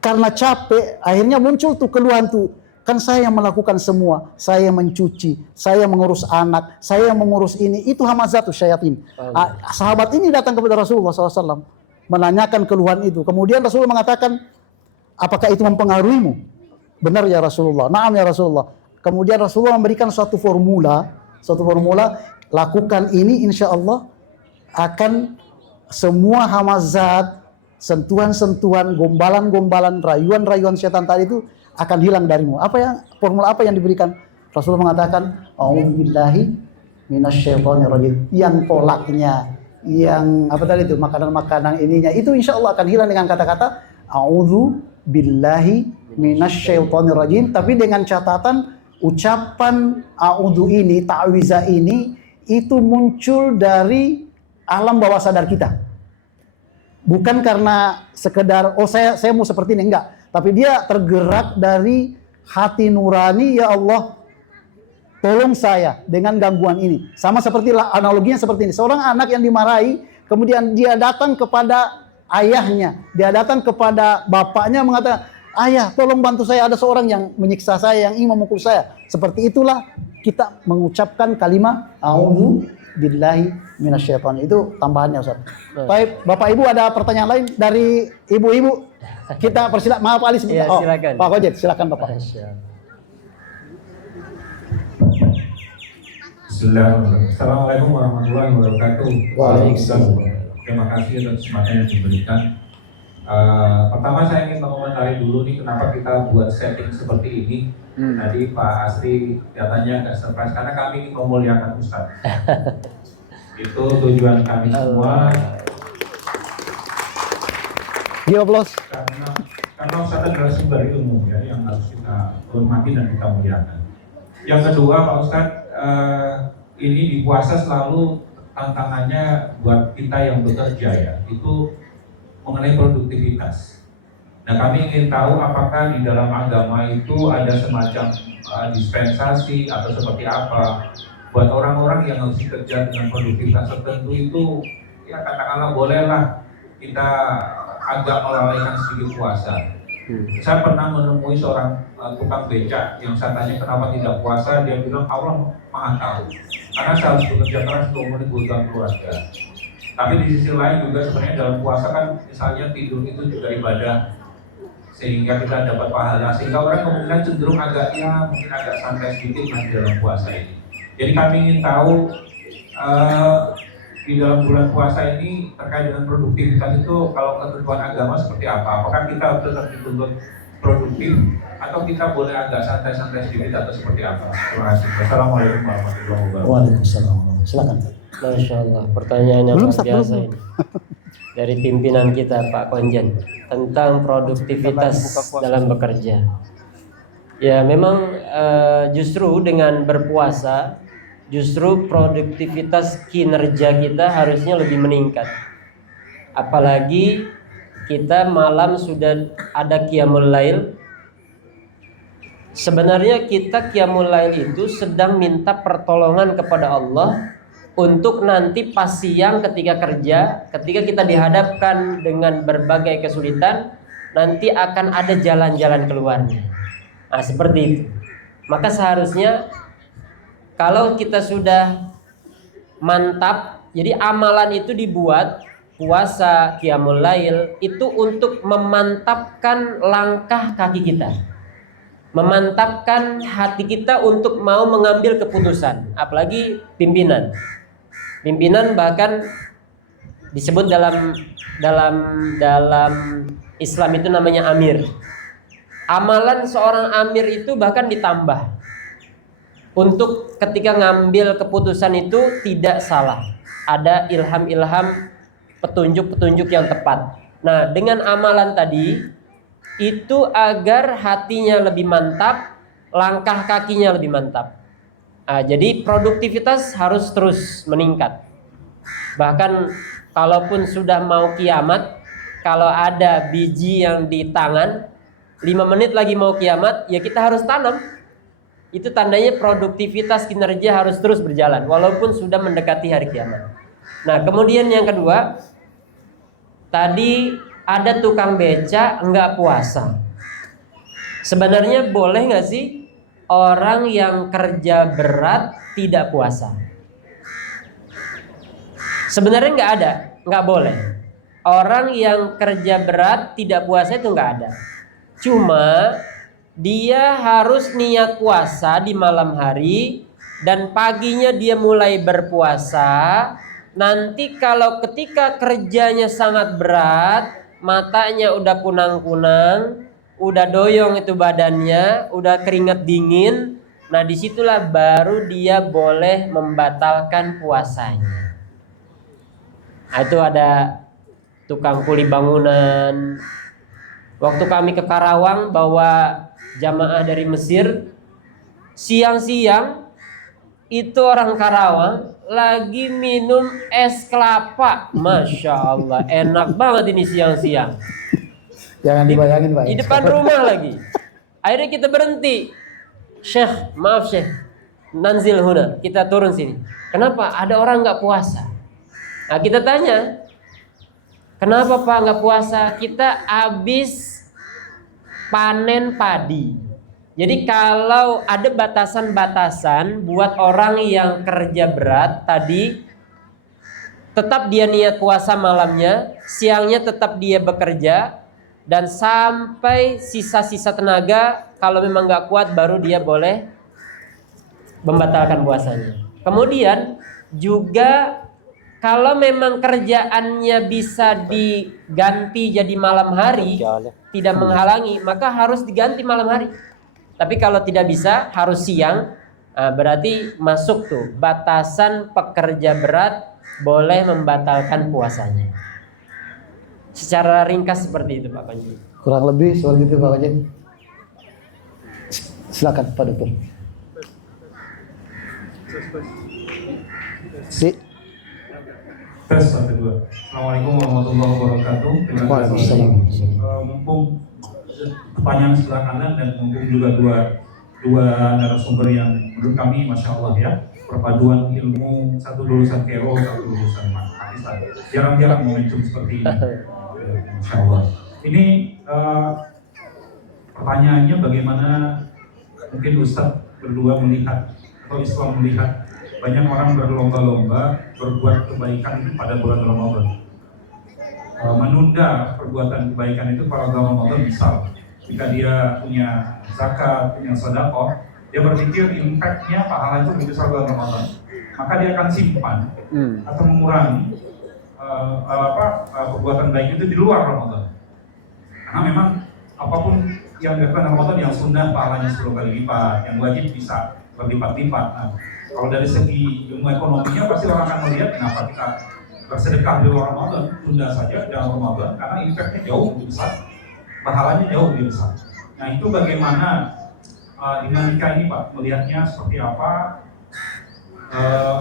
karena capek, akhirnya muncul tuh keluhan tuh. Kan saya yang melakukan semua, saya yang mencuci, saya yang mengurus anak, saya yang mengurus ini. Itu hamazatus syayatin. Sahabat ini datang kepada Rasulullah SAW, menanyakan keluhan itu. Kemudian Rasulullah mengatakan, apakah itu mempengaruhimu? Benar ya Rasulullah, naam ya Rasulullah. Kemudian Rasulullah memberikan suatu formula, lakukan ini insya Allah akan semua hamazat, sentuhan-sentuhan, gombalan-gombalan, rayuan-rayuan setan tadi itu akan hilang darimu. Formula apa yang diberikan? Rasulullah mengatakan, a'udzubillahi minasyaitonirrajim. Yang kolaknya, yang apa tadi itu, makanan-makanan ininya, itu insya Allah akan hilang dengan kata-kata a'udzubillahi minasyaitonirrajim. Tapi dengan catatan ucapan a'udzu ini, ta'wiza ini, itu muncul dari alam bawah sadar kita. Bukan karena sekedar saya mau seperti ini, enggak, tapi dia tergerak dari hati nurani, ya Allah tolong saya dengan gangguan ini. Sama seperti analoginya seperti ini, seorang anak yang dimarahi, kemudian dia datang kepada ayahnya, dia datang kepada bapaknya mengatakan, ayah tolong bantu saya, ada seorang yang menyiksa saya, yang ingin memukul saya. Seperti itulah kita mengucapkan kalimat a'udzu billahi minasyaiton. Itu tambahannya Ustaz. Baik, Bapak Ibu ada pertanyaan lain dari ibu-ibu? Kita persilakan. Maaf Ali sebentar. Ya, silakan. Pak Wajid, silakan Bapak. Bismillahirrahmanirrahim. Assalamualaikum warahmatullahi wabarakatuh. Waalaikumsalam. Terima kasih atas kesempatan yang diberikan. Pertama saya ingin mengomentari dulu nih kenapa kita buat setting seperti ini. Tadi Pak Asri katanya agak surprise karena kami ingin memuliakan Ustaz. Itu tujuan kami semua. Gioblos. Karena Ustaz adalah sumber ilmu ya yang harus kita hormati dan kita muliakan. Yang kedua Pak Ustaz, ini di puasa selalu tantangannya buat kita yang bekerja ya, itu mengenai produktivitas. Nah kami ingin tahu apakah di dalam agama itu ada semacam dispensasi atau seperti apa buat orang-orang yang harus bekerja dengan produktivitas tertentu itu, ya katakanlah bolehlah kita agak melalaikan sedikit puasa. Saya pernah menemui seorang tukang becak yang saya tanya kenapa tidak puasa, dia bilang Allah Maha tahu karena saya harus bekerja keras untuk menyebutkan keluarga. Tapi di sisi lain juga sebenarnya dalam puasa kan misalnya tidur itu juga ibadah, sehingga kita dapat pahala, sehingga orang kemungkinan cenderung mungkin agak santai sedikit nanti dalam puasa ini. Jadi kami ingin tahu di dalam bulan puasa ini terkait dengan produktivitas itu kalau ketentuan agama seperti apa? Apakah kita tetap dituntut produktif atau kita boleh agak santai-santai sedikit atau seperti apa? Terima kasih. Assalamualaikum warahmatullahi wabarakatuh. Waalaikumsalam. Silakan. Masya Allah, pertanyaan yang Belum, luar Ustaz, biasa belum. ini dari pimpinan kita Pak Konjen tentang produktivitas dalam bekerja. Ya memang justru dengan berpuasa, justru produktivitas kinerja kita harusnya lebih meningkat. Apalagi kita malam sudah ada qiyamul lail. Sebenarnya kita qiyamul lail itu sedang minta pertolongan kepada Allah untuk nanti pas siang ketika kerja, ketika kita dihadapkan dengan berbagai kesulitan, nanti akan ada jalan-jalan keluarnya. Nah, seperti itu. Maka seharusnya kalau kita sudah mantap, jadi amalan itu dibuat, puasa, qiyamul lail itu untuk memantapkan langkah kaki kita, memantapkan hati kita untuk mau mengambil keputusan. Apalagi pimpinan bahkan disebut dalam Islam itu namanya amir. Amalan seorang amir itu bahkan ditambah untuk ketika ngambil keputusan itu tidak salah, ada ilham-ilham, petunjuk-petunjuk yang tepat. Nah, dengan amalan tadi itu agar hatinya lebih mantap, langkah kakinya lebih mantap. Nah, jadi produktivitas harus terus meningkat. Bahkan kalaupun sudah mau kiamat, kalau ada biji yang di tangan, 5 menit lagi mau kiamat, ya kita harus tanam. Itu tandanya produktivitas kinerja harus terus berjalan walaupun sudah mendekati hari kiamat. Nah, kemudian yang kedua, tadi ada tukang beca enggak puasa. Sebenarnya boleh nggak sih orang yang kerja berat tidak puasa? Sebenarnya nggak boleh. Orang yang kerja berat tidak puasa itu nggak ada. Cuma dia harus niat puasa di malam hari dan paginya dia mulai berpuasa. Nanti kalau ketika kerjanya sangat berat, matanya udah kunang-kunang, udah doyong itu badannya, udah keringat dingin, nah disitulah baru dia boleh membatalkan puasanya. Nah, itu ada tukang kuli bangunan. Waktu kami ke Karawang bawa jamaah dari Mesir, siang-siang itu orang Karawang lagi minum es kelapa. Masya Allah, enak banget ini siang-siang. Jangan dibayangin, Pak. Di depan rumah lagi. Akhirnya kita berhenti. Syekh, maaf Syekh, nanzil huna, kita turun sini. Kenapa? Ada orang nggak puasa. Nah, kita tanya, kenapa Pak nggak puasa? Kita habis panen padi. Jadi kalau ada batasan-batasan buat orang yang kerja berat tadi, tetap dia niat puasa malamnya, siangnya tetap dia bekerja, dan sampai sisa-sisa tenaga, kalau memang nggak kuat baru dia boleh membatalkan puasanya. Kemudian juga kalau memang kerjaannya bisa diganti jadi malam hari, tidak menghalangi, maka harus diganti malam hari. Tapi kalau tidak bisa, harus siang, berarti masuk tuh batasan pekerja berat boleh membatalkan puasanya. Secara ringkas seperti itu Pak Panji. Kurang lebih seperti itu Pak Wajen. Silakan Pak Dokter. Si. Tes 1 2. Assalamualaikum warahmatullahi wabarakatuh. Waalaikumsalam. Mumpung pertanyaan sebelah kanan dan mumpung juga dua narasumber yang menurut kami masya Allah ya, perpaduan ilmu, satu lulusan Kero, satu lulusan Pakistan. Jarang-jarang momentum seperti ini. Masya Allah. Ini pertanyaannya bagaimana mungkin Ustadz berdua melihat atau Islam melihat banyak orang berlomba-lomba berbuat kebaikan itu pada bulan Ramadan. Menunda perbuatan kebaikan itu pada bulan Ramadan, misal jika dia punya zakat, punya sedekah, dia berpikir impact-nya pahala itu begitu saja bulan Ramadan, maka dia akan simpan atau mengurangi perbuatan baik itu di luar Ramadan. Karena memang apapun yang dilakukan Ramadan yang sunnah pahalanya 10 kali lipat, yang wajib bisa berlipat-lipat. Nah, kalau dari segi ilmu ekonominya pasti orang akan melihat kenapa kita bersedekah di luar Ramadan, tunda saja dalam Ramadan karena impactnya jauh lebih besar, pahalanya jauh lebih besar. Nah itu bagaimana dinamika ini Pak, melihatnya seperti apa?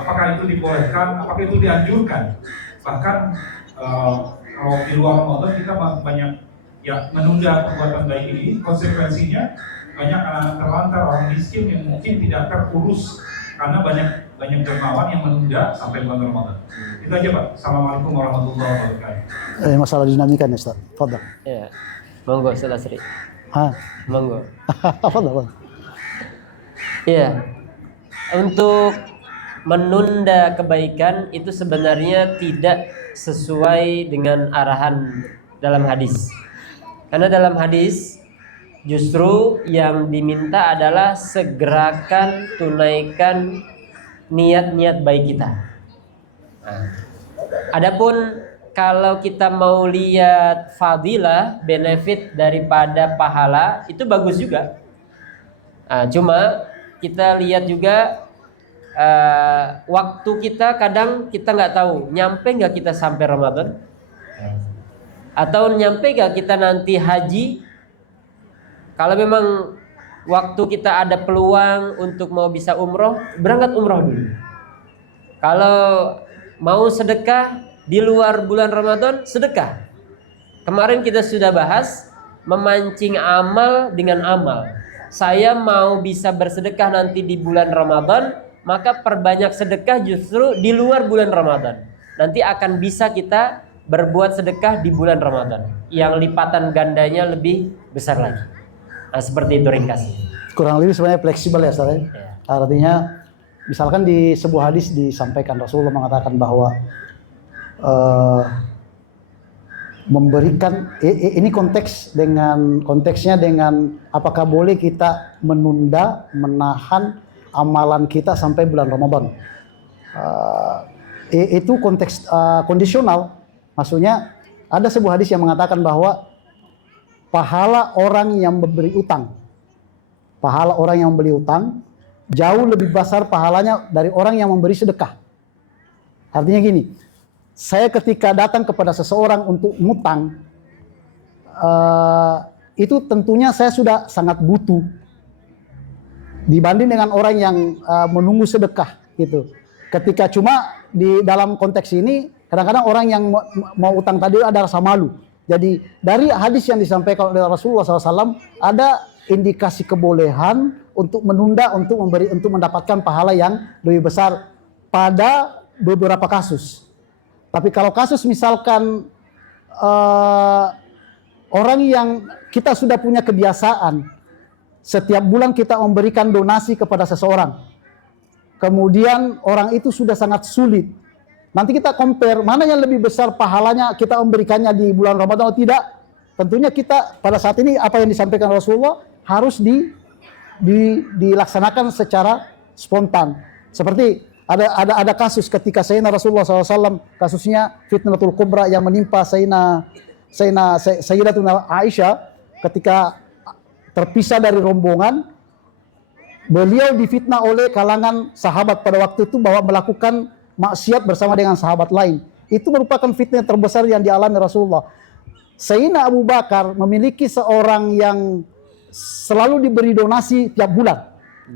Apakah itu dibolehkan? Apakah itu dianjurkan? Bahkan kalau di luar Ramadan kita banyak ya menunda perbuatan baik ini, konsekuensinya banyak anak-anak terlantar, orang miskin yang mungkin tidak terurus karena banyak dermawan yang menunda sampai bulan Ramadan. Itu aja Pak. Assalamualaikum warahmatullahi wabarakatuh. Masalah dinamika nih Ustaz. Fadhal. Ya, monggo Ustaz Asri. Monggo. Fadhal. Iya. Untuk menunda kebaikan itu sebenarnya tidak sesuai dengan arahan dalam hadis. Karena dalam hadis justru yang diminta adalah segerakan tunaikan niat-niat baik kita. Nah, adapun kalau kita mau lihat fadilah, benefit daripada pahala itu bagus juga. Nah, cuma kita lihat juga waktu kita kadang kita nggak tahu nyampe nggak kita sampai Ramadan, atau nyampe nggak kita nanti haji. Kalau memang waktu kita ada peluang untuk mau bisa umroh, berangkat umroh dulu. Kalau mau sedekah di luar bulan Ramadan, sedekah. Kemarin kita sudah bahas memancing amal dengan amal. Saya mau bisa bersedekah nanti di bulan Ramadan, maka perbanyak sedekah justru di luar bulan Ramadan. Nanti akan bisa kita berbuat sedekah di bulan Ramadan yang lipatan gandanya lebih besar lagi. Nah, seperti itu ringkasnya. Kurang lebih sebenarnya fleksibel ya Ustaz. Ya. Artinya misalkan di sebuah hadis disampaikan Rasulullah mengatakan bahwa memberikan ini konteksnya dengan apakah boleh kita menunda, menahan amalan kita sampai bulan Ramadan. Itu konteks kondisional. Maksudnya ada sebuah hadis yang mengatakan bahwa pahala orang yang memberi utang, pahala orang yang memberi utang jauh lebih besar pahalanya dari orang yang memberi sedekah. Artinya gini, saya ketika datang kepada seseorang untuk ngutang, itu tentunya saya sudah sangat butuh dibanding dengan orang yang menunggu sedekah gitu. Ketika cuma di dalam konteks ini kadang-kadang orang yang mau utang tadi ada rasa malu. Jadi dari hadis yang disampaikan oleh Rasulullah SAW ada indikasi kebolehan untuk menunda, untuk mendapatkan pahala yang lebih besar pada beberapa kasus. Tapi kalau kasus misalkan orang yang kita sudah punya kebiasaan setiap bulan kita memberikan donasi kepada seseorang, kemudian orang itu sudah sangat sulit. Nanti kita compare mana yang lebih besar pahalanya kita memberikannya di bulan Ramadan atau tidak. Tentunya kita pada saat ini apa yang disampaikan Rasulullah harus dilaksanakan secara spontan. Seperti ada kasus ketika Sayyidina Rasulullah SAW, kasusnya Fitnatul Kubra yang menimpa Sayyidatuna Aisyah ketika terpisah dari rombongan. Beliau difitnah oleh kalangan sahabat pada waktu itu bahwa melakukan maksiat bersama dengan sahabat lain. Itu merupakan fitnah terbesar yang dialami Rasulullah. Sayyidina Abu Bakar memiliki seorang yang selalu diberi donasi tiap bulan.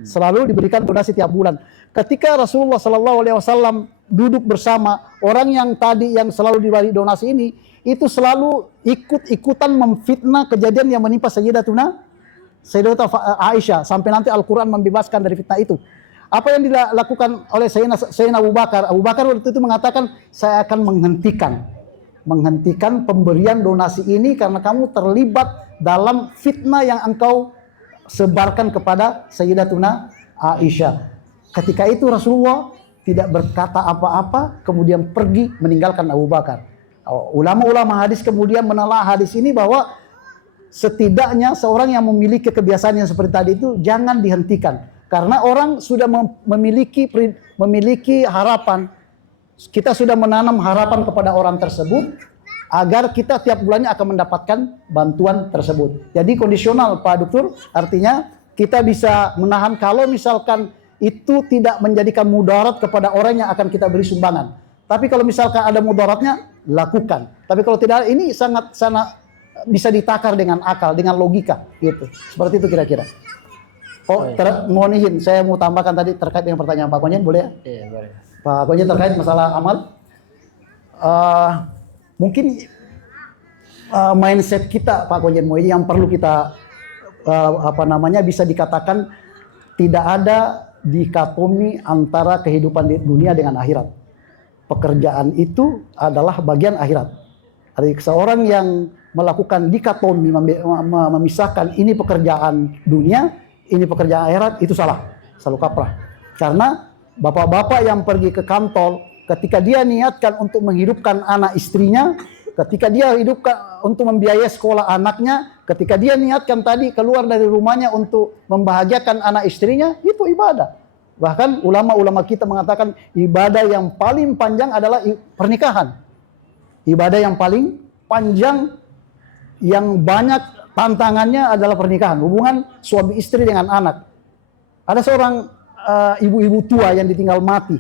Selalu diberikan donasi tiap bulan. Ketika Rasulullah SAW duduk bersama orang yang tadi yang selalu diberi donasi ini, itu selalu ikut-ikutan memfitnah kejadian yang menimpa Sayyidatuna Aisyah sampai nanti Al-Quran membebaskan dari fitnah itu. Apa yang dilakukan oleh Sayyidina Abu Bakar? Abu Bakar waktu itu mengatakan, saya akan menghentikan pemberian donasi ini karena kamu terlibat dalam fitnah yang engkau sebarkan kepada Sayyidatuna Aisyah. Ketika itu Rasulullah tidak berkata apa-apa, kemudian pergi meninggalkan Abu Bakar. Ulama-ulama hadis kemudian menelaah hadis ini bahwa setidaknya seorang yang memiliki kebiasaan yang seperti tadi itu jangan dihentikan. Karena orang sudah memiliki harapan. Kita sudah menanam harapan kepada orang tersebut. agar kita tiap bulannya akan mendapatkan bantuan tersebut. Jadi kondisional Pak Dokter, artinya kita bisa menahan kalau misalkan itu tidak menjadikan mudarat kepada orang yang akan kita beri sumbangan. Tapi kalau misalkan ada mudaratnya, lakukan. Tapi kalau tidak, ini sangat bisa ditakar dengan akal, dengan logika gitu. Seperti itu kira-kira. Oh, mohon izin, saya mau tambahkan tadi terkait dengan pertanyaan Pak Konjen, boleh ya? Iya, boleh. Pak Konjen terkait masalah amal. Mungkin mindset kita Pak Konjen ini yang perlu kita bisa dikatakan tidak ada dikotomi antara kehidupan di dunia dengan akhirat. Pekerjaan itu adalah bagian akhirat. Ada seorang yang melakukan dikotomi, memisahkan ini pekerjaan dunia, ini pekerjaan akhirat, itu salah, selalu kaprah. Karena bapak-bapak yang pergi ke kantor, ketika dia niatkan untuk menghidupkan anak istrinya, ketika dia hidupkan untuk membiayai sekolah anaknya, ketika dia niatkan tadi keluar dari rumahnya untuk membahagiakan anak istrinya, itu ibadah. Bahkan ulama-ulama kita mengatakan ibadah yang paling panjang adalah pernikahan. Ibadah yang paling panjang, yang banyak tantangannya adalah pernikahan, hubungan suami istri dengan anak. Ada seorang ibu-ibu tua yang ditinggal mati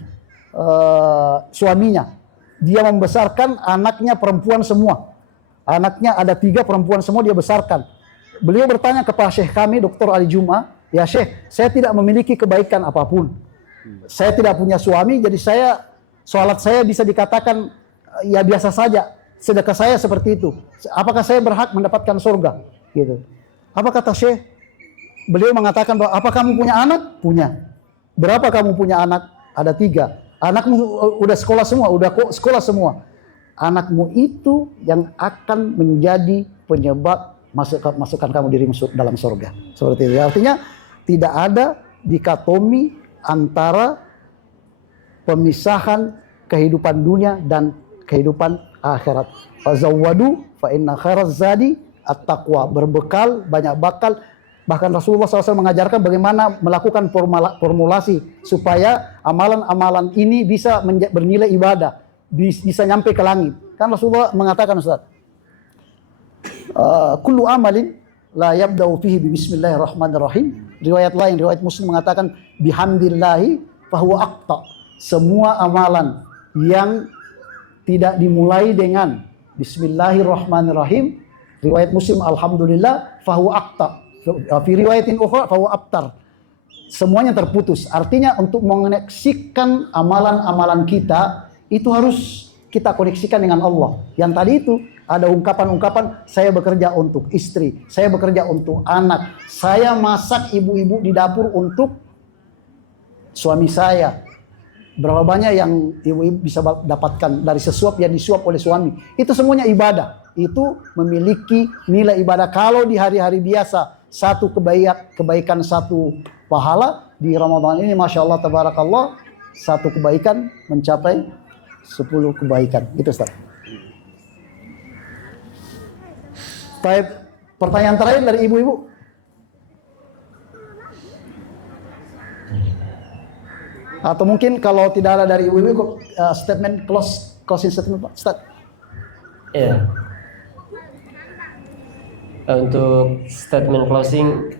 suaminya. Dia membesarkan anaknya perempuan semua. Anaknya ada 3 perempuan semua dia besarkan. Beliau bertanya kepada Syekh kami, Dr. Ali Juma, ya Syekh, saya tidak memiliki kebaikan apapun. Saya tidak punya suami, jadi sholat saya bisa dikatakan ya biasa saja. Sedekah saya seperti itu. Apakah saya berhak mendapatkan surga? Gitu. Apa kata Syekh? Beliau mengatakan bahwa apa kamu punya anak? Punya. Berapa kamu punya anak? Ada 3. Anakmu udah sekolah semua, semua. Anakmu itu yang akan menjadi penyebab masukkan kamu dirimu dalam surga. Seperti itu. Artinya tidak ada dikotomi antara pemisahan kehidupan dunia dan kehidupan akhirat. Fazawwadu fa inna khairaz zadi at-taqwa. Berbekal, banyak bakal. Bahkan Rasulullah SAW mengajarkan bagaimana melakukan formulasi supaya amalan-amalan ini bisa bernilai ibadah, bisa nyampe ke langit. Kan Rasulullah mengatakan, Ustaz, kullu amalin la yabda'u fihi bismillahirrahmanirrahim. Riwayat lain, riwayat Muslim mengatakan bihamdillahi fahuwa aqta. Semua amalan yang tidak dimulai dengan bismillahirrahmanirrahim, riwayat Muslim alhamdulillah fahuwa aqta. Fi riwayatin ukhra fahuwa abtar. Semuanya terputus. Artinya untuk mengoneksikan amalan-amalan kita itu harus kita koneksikan dengan Allah. Yang tadi itu ada ungkapan-ungkapan, saya bekerja untuk istri, saya bekerja untuk anak, saya masak ibu-ibu di dapur untuk suami saya. Berapa banyak yang ibu-ibu bisa dapatkan dari sesuap yang disuap oleh suami. Itu semuanya ibadah. Itu memiliki nilai ibadah. Kalau di hari-hari biasa satu kebaikan satu pahala, di Ramadan ini Masya Allah tabarakallah satu kebaikan mencapai 10 kebaikan. Itu Ustaz. Baik, pertanyaan terakhir dari ibu-ibu. Atau mungkin kalau tidak ada dari ibu-ibu, statement closing statement Pak Ustaz. Iya. Untuk statement closing,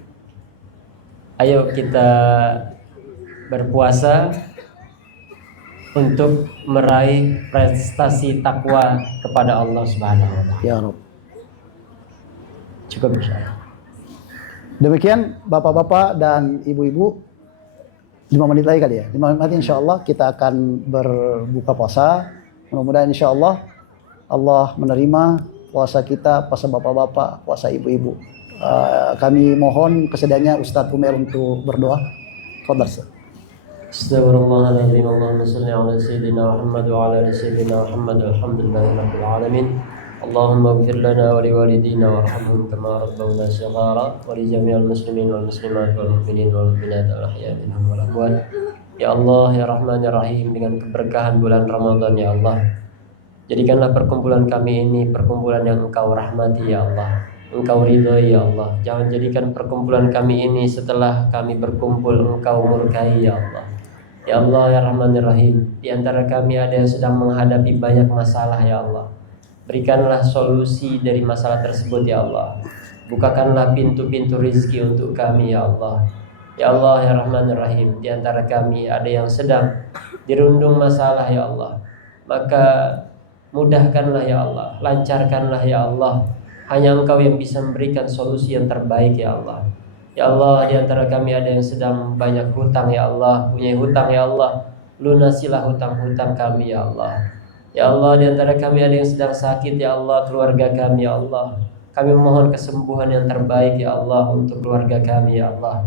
ayo kita berpuasa untuk meraih prestasi takwa kepada Allah Subhanahu wa taala. Ya Rabb. Cukup insyaallah. Demikian Bapak-bapak dan Ibu-ibu, 5 menit lagi kali ya. 5 menit insyaallah kita akan berbuka puasa. Mudah-mudahan insyaallah Allah menerima puasa kita, puasa bapak-bapak, puasa ibu-ibu. Kami mohon kesediaannya Ustadz Umer untuk berdoa. Fadhal Ustaz. Astagfirullahaladzim. Allahumma salli ala sayyidina Muhammad wa ala ali sayyidina Muhammad. Alhamdulillahirabbil alamin. Allahumma ighfir lana wa liwalidina warhamhum kama rabbawna shighara wa li jami'il muslimin wal muslimat wal mu'minin wal mu'minat al ahya'i minhum wal amwat. Ya Allah ya Rahman ya Rahim, dengan keberkahan bulan Ramadan ya Allah, jadikanlah perkumpulan kami ini perkumpulan yang Engkau rahmati ya Allah, Engkau ridhoi ya Allah. Jangan jadikan perkumpulan kami ini setelah kami berkumpul Engkau murkai ya Allah. Ya Allah ya Rahman ya Rahim, di antara kami ada yang sedang menghadapi banyak masalah ya Allah. Berikanlah solusi dari masalah tersebut ya Allah. Bukakanlah pintu-pintu rizki untuk kami ya Allah. Ya Allah ya Rahman ya Rahim, di antara kami ada yang sedang dirundung masalah ya Allah, maka mudahkanlah ya Allah, lancarkanlah ya Allah. Hanya Engkau yang bisa memberikan solusi yang terbaik ya Allah. Ya Allah, di antara kami ada yang sedang banyak hutang ya Allah, punya hutang ya Allah, lunasilah hutang-hutang kami ya Allah. Ya Allah, di antara kami ada yang sedang sakit ya Allah, keluarga kami ya Allah. Kami mohon kesembuhan yang terbaik ya Allah untuk keluarga kami ya Allah.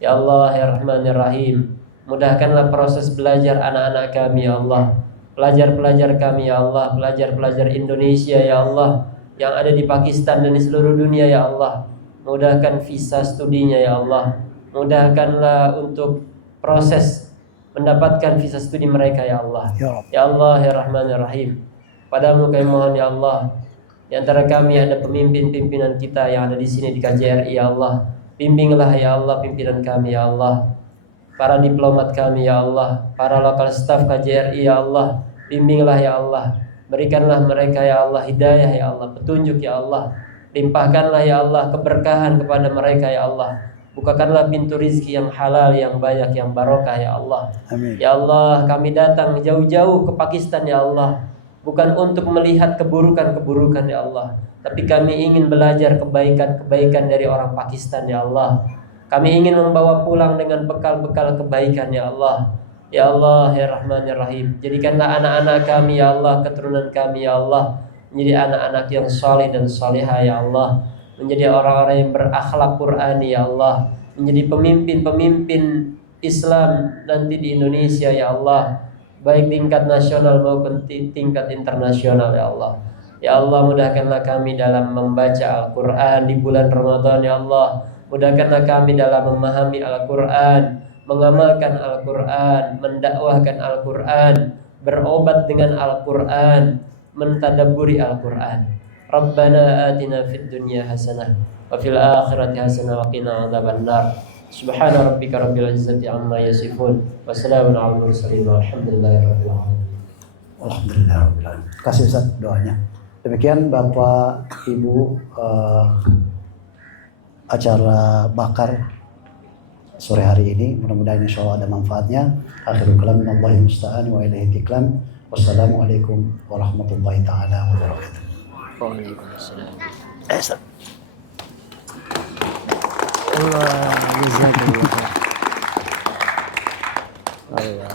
Ya Allah ya Rahman ya Rahim, mudahkanlah proses belajar anak-anak kami ya Allah, pelajar-pelajar kami ya Allah, pelajar-pelajar Indonesia ya Allah yang ada di Pakistan dan di seluruh dunia ya Allah. Mudahkan visa studinya ya Allah. Mudahkanlah untuk proses mendapatkan visa studi mereka ya Allah. Ya Allah ya Rahman ya Rahim, padamu kami mohon ya Allah. Di antara kami ada pemimpin-pimpinan kita yang ada di sini di KJRI ya Allah. Bimbinglah ya Allah pimpinan kami ya Allah. Para diplomat kami ya Allah, para lokal staff KJRI ya Allah. Bimbinglah ya Allah. Berikanlah mereka ya Allah hidayah ya Allah, petunjuk ya Allah. Limpahkanlah ya Allah keberkahan kepada mereka ya Allah. Bukakanlah pintu rizki yang halal, yang banyak, yang barokah ya Allah. Amin. Ya Allah, kami datang jauh-jauh ke Pakistan ya Allah, bukan untuk melihat keburukan-keburukan ya Allah, tapi kami ingin belajar kebaikan-kebaikan dari orang Pakistan ya Allah. Kami ingin membawa pulang dengan bekal-bekal kebaikan ya Allah. Ya Allah ya Rahman ya Rahim, jadikanlah anak-anak kami ya Allah, keturunan kami ya Allah, menjadi anak-anak yang saleh dan salihah ya Allah, menjadi orang-orang yang berakhlak Qur'ani ya Allah, menjadi pemimpin-pemimpin Islam nanti di Indonesia ya Allah, baik tingkat nasional maupun tingkat internasional ya Allah. Ya Allah, mudahkanlah kami dalam membaca Al-Quran di bulan Ramadan ya Allah. Mudahkanlah kami dalam memahami Al-Quran, mengamalkan Al-Quran, mendakwahkan Al-Quran, berobat dengan Al-Quran, mentadabburi Al-Quran. Rabbana atina fid dunya hasanah wa fil akhirati hasanah wa qina adzabannar. Subhana rabbika rabbil izzati amma yasifun wa salamun alal mursalin walhamdulillahi rabbil alamin. Alhamdulillah. Terima kasih Ustaz doanya. Demikian Bapak Ibu acara bakar sore hari ini, mudah-mudahan insyaallah ada manfaatnya. Akhirul kalam minallahi musta'an wa ilaihi tiklan. Wassalamualaikum warahmatullahi taala wabarakatuh. Waalaikumsalam. Allah jazakallahu. Allah